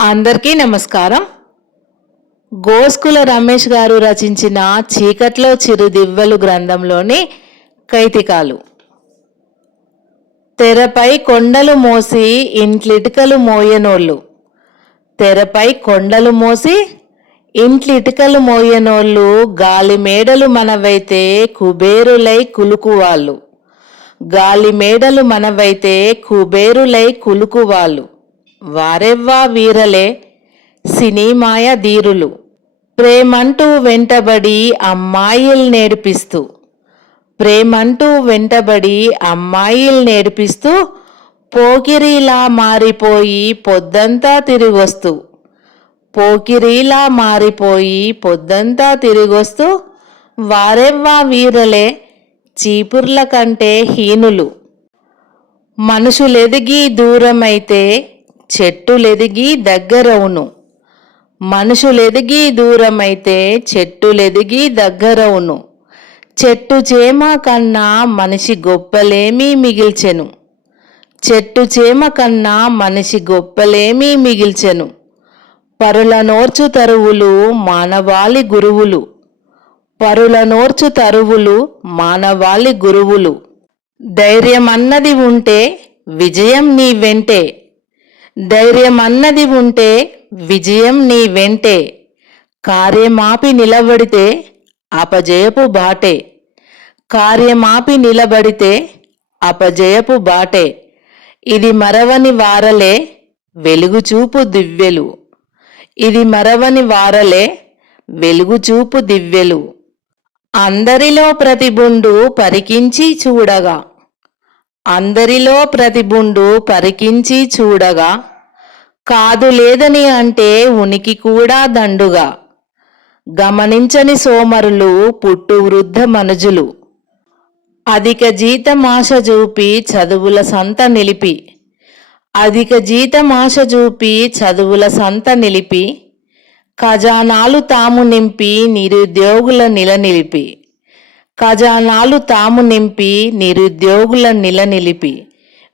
అందరికీ నమస్కారం. గోస్కుల రమేష్ గారు రచించిన చీకట్లో చిరుదివ్వలు గ్రంథంలోని కైతికాలు. తెరపై కొండలు మోసి ఇంట్లిటికలు మోయనోళ్ళు. తెరపై కొండలు మోసి ఇంట్లిటికలు మోయనోళ్ళు గాలి మేడలు మనవైతే కుబేరులై కులుకువాళ్ళు. గాలి మేడలు మనవైతే కుబేరులై కులుకువాళ్ళు. వారెవ్వా వీరలే సినిమాయ ధీరులు. ప్రేమంటూ వెంటబడి అమ్మాయిల్ నేర్పిస్తూ ప్రేమంటూ వెంటబడి అమ్మాయిల్ నేర్పిస్తూ పోకిరీలా మారిపోయి పొద్దంతా తిరిగొస్తూ పోకిరీలా మారిపోయి పొద్దంతా తిరిగొస్తూ వారెవ్వా వీరలే చీపుర్ల కంటే హీనులు. మనుషులెదిగి దూరమైతే చెట్టులెదిగి దగ్గరవును. మనుషులెదిగి దూరమైతే చెట్టులెదిగి దగ్గరవును. చెట్టు చేమ కన్నా మనిషి గొప్పలేమీ మిగిల్చెను. చెట్టు చేమ కన్నా మనిషి గొప్పలేమీ మిగిల్చెను. పరుల నోర్చు తరువులు మానవాళి గురువులు. పరుల నోర్చు తరువులు మానవాళి గురువులు. ధైర్యం అన్నది ఉంటే విజయం నీ వెంటే. ధైర్యం అన్నది ఉంటే విజయం నీ వెంటే. కార్యమాపి నిలబడితే అపజయపు బాటే. కార్యమాపి నిలబడితే అపజయపు బాటే. ఇది మరవని వారలే వెలుగుచూపు దివ్యలు. ఇది మరవని వారలే వెలుగుచూపు దివ్యలు. అందరిలో ప్రతిబుండు పరికించి చూడగా. అందరిలో ప్రతిబుండు పరికించి చూడగా కాదు లేదని అంటే ఉనికి కూడా దండుగా. గమనించని సోమరులు పుట్టు వృద్ధ మనుజులు. అధిక జీతమాశ చూపి చదువుల సంత నిలిపి. అధిక జీతమాశ చూపి చదువుల సంత నిలిపి. ఖజానాలు తాము నింపి నిరుద్యోగుల నిలనిలిపి ఖజానాలు తాము నింపి నిరుద్యోగుల నిలనిలిపి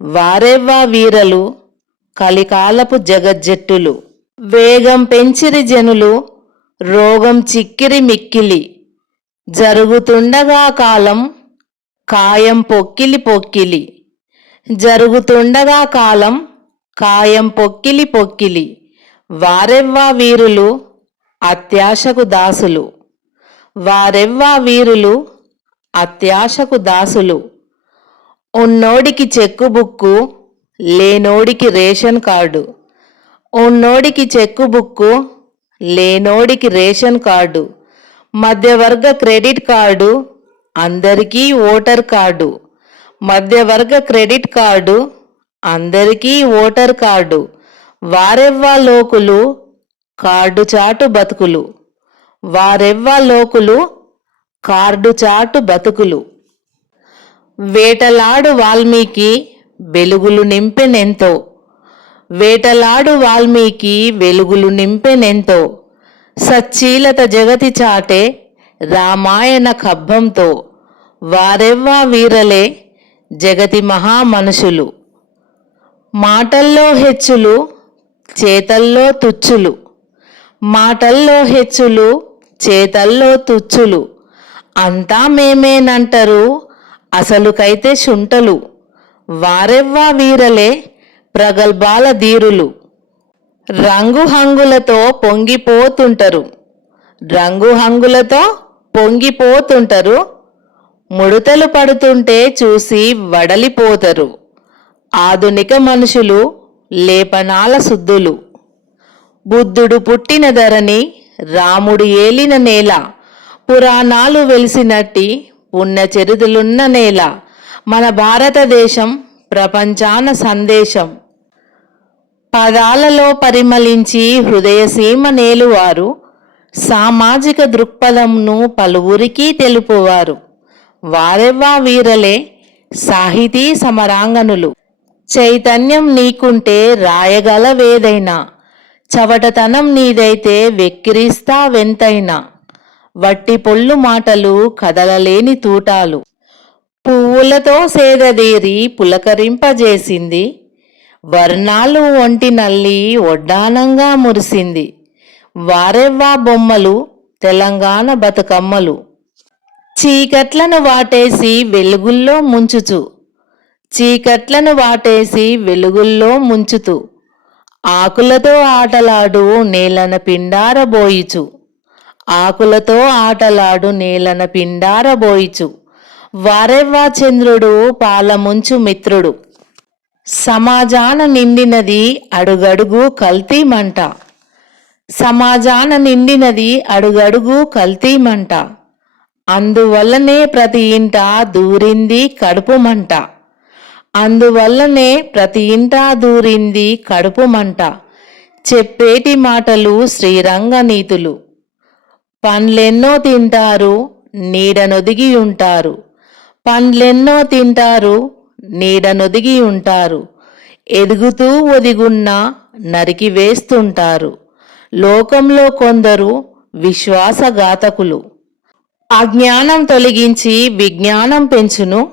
వారెవ్వా వీరలు కలికాలపు జగజ్జట్టులు. వేగం పెంచిరి జనులు రోగం చిక్కిరి మిక్కిలి. జరుగుతుండగా కాలం కాయం పొక్కిలి పొక్కిలి. జరుగుతుండగా కాలం కాయం పొక్కిలి పొక్కిలి. వారెవ్వా వీరులు అత్యాశకు దాసులు. వారెవ్వా వీరులు అత్యాశకు దాసులు. ఉన్నోడికి చెక్కు బుక్కు లేనోడికి రేషన్ కార్డు. ఉన్నోడికి చెక్కు బుక్కు లేనోడికి రేషన్ కార్డు. మధ్యవర్గ క్రెడిట్ కార్డు అందరికీ ఓటర్ కార్డు. మధ్యవర్గ క్రెడిట్ కార్డు అందరికీ ఓటర్ కార్డు. వారెవ్వా లోకులు కార్డు చాటు బతుకులు. వారెవ్వా లోకులు కార్డు చాటు బతుకులు. వేటలాడు వాల్మీకి వెలుగులు నింపెనెంతో. వేటలాడు వాల్మీకి వెలుగులు నింపెనెంతో. సచ్చీలత జగతి చాటే రామాయణ ఖబ్బంతో వారెవ్వా వీరలే జగతి మహామనుషులు. మాటల్లో హెచ్చులు చేతల్లో తుచ్చులు. మాటల్లో హెచ్చులు చేతల్లో తుచ్చులు. అంతా మేమేనంటారు. అసలుకైతే శుంటలు వారెవ్వా వీరలే ప్రగల్భాల ధీరులు. రంగు హంగులతో పొంగిపోతుంటారు. రంగు హంగులతో పొంగిపోతుంటారు. ముడతలు పడుతుంటే చూసి వడలిపోతారు. ఆధునిక మనుషులు లేపనాల శుద్ధులు. బుద్ధుడు పుట్టిన ధరని రాముడు ఏలిన నేల. పురాణాలు వెలిసినట్టి ఉన్న చరిత్రలున్న నేల మన భారతదేశం ప్రపంచాన సందేశం. పదాలలో పరిమళించి హృదయసీమ నేలువారు సామాజిక దృక్పథంను పలువురికి తెలుపువారు. వారెవ్వా వీరలే సాహితీ సమరాంగనులు. చైతన్యం నీకుంటే రాయగలవేదైనా చవటతనం నీదైతే వెక్కిరిస్తా వెంతైనా వట్టి పొల్లు మాటలు కదలలేని తూటాలు. పువ్వులతో సేదదీరి పులకరింపజేసింది. వర్ణాలు ఒంటి నల్లి ఒడ్డానంగా మురిసింది. వారెవ్వా బొమ్మలు తెలంగాణ బతుకమ్మలు. చీకట్లను వాటేసి వెలుగుల్లో ముంచుచు. చీకట్లను వాటేసి వెలుగుల్లో ముంచుతూ. ఆకులతో ఆటలాడు నేలన పిండారబోయిచు. ఆకులతో ఆటలాడు నేలన పిండారబోయిచు వారెవ్వా చంద్రుడు పాలముంచు మిత్రుడు. సమాజాన నిండినది అడుగడుగు కల్తీ మంట. సమాజాన నిండినది అడుగడుగు కల్తీ మంట. అందువల్లనే ప్రతి ఇంట దూరింది కడుపుమంట అందువల్లనే ప్రతి ఇంట దూరింది కడుపుమంట చెప్పేటి మాటలు శ్రీరంగ నీతులు. పండ్లెన్నో తింటారు నీడనొదిగి ఉంటారు. పండ్లెన్నో తింటారు నీడనొదిగి ఉంటారు. ఎదుగుతూ ఒదిగున్న నరికి వేస్తుంటారు. లోకంలో కొందరు విశ్వాసఘాతకులు. అజ్ఞానం తొలగించి విజ్ఞానం పెంచును.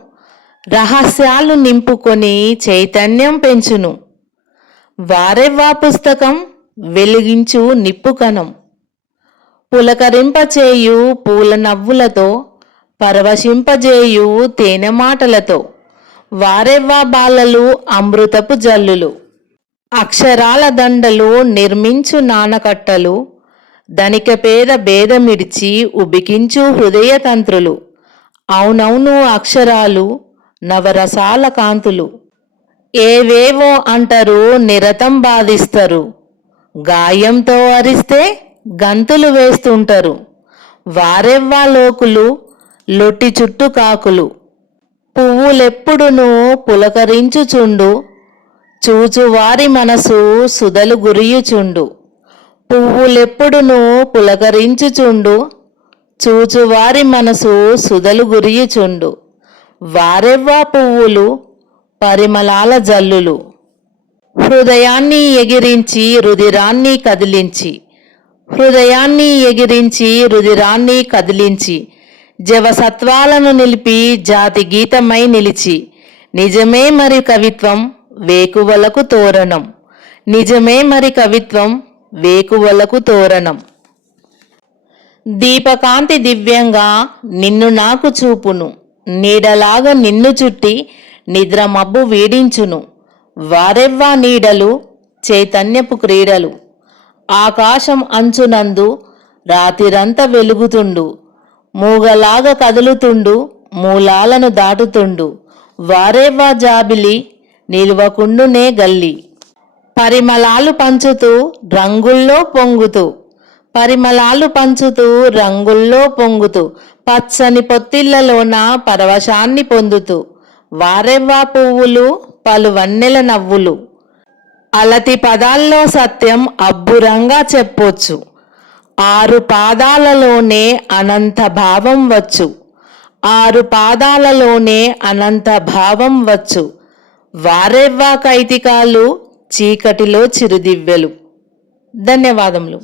రహస్యాలు నింపుకొని చైతన్యం పెంచును. వారెవ్వా పుస్తకం వెలిగించు నిప్పుకణం. పులకరింపచేయు పూల నవ్వులతో పరవశింపజేయు తేనె మాటలతో వారెవ్వా బాలలు అమృతపు జల్లులు. అక్షరాల దండలు నిర్మించు నానకట్టలు ధనిక పేద భేదమిడిచి ఉబికించు హృదయ తంత్రులు. అవునవును అక్షరాలు నవరసాల కాంతులు. ఏవేవో అంటారు నిరతం బాధిస్తారు. గాయంతో అరిస్తే గంతులు వేస్తుంటారు. వారెవ్వా లోకులు? లొట్టి చుట్టు కాకులు. పువ్వులెప్పుడును పులకరించుచుండు. చూచువారి మనసు సుదలు గురియుచుండు. పువ్వులెప్పుడును పులకరించుచుండు. చూచువారి మనసు సుదలు గురియుచుండు. వారెవ్వా పువ్వులు? పరిమళాల జల్లులు. హృదయాన్ని ఎగిరించి రుధిరాన్ని కదిలించి. హృదయాన్ని ఎగిరించి రుధిరాన్ని కదిలించి జవసత్వాలను నిలిపి జాతి గీతమై నిలిచి నిజమే మరి కవిత్వం వేకువలకు తోరణం. నిజమే మరి కవిత్వం వేకువలకు తోరణం. దీపకాంతి దివ్యంగా నిన్ను నాకు చూపును. నీడలాగా నిన్ను చుట్టి నిద్ర మబ్బు వీడించును. వారెవ్వా నీడలు చైతన్యపు క్రీడలు. ఆకాశం అంచునందు రాతిరంతా వెలుగుతుండు. మూగలాగా కదులుతుండు మూలాలను దాటుతుండు. వారేవా జాబిలి నిలువకుండునే గల్లి. పరిమళాలు పంచుతూ రంగుల్లో పొంగుతూ. పరిమళాలు పంచుతూ రంగుల్లో పొంగుతూ. పచ్చని పొత్తిళ్ళలోన పరవశాన్ని పొందుతూ. వారెవ్వా పువ్వులు పలు వన్నెల నవ్వులు. అలతి పదాల్లో సత్యం అబ్బురంగా చెప్పొచ్చు. ఆరు పాదాలలోనే అనంత భావం వచ్చు. ఆరు పాదాలలోనే అనంత భావం వచ్చు. వారెవ్వా కైతికాలు చీకటిలో చిరుదివ్వెలు. ధన్యవాదములు.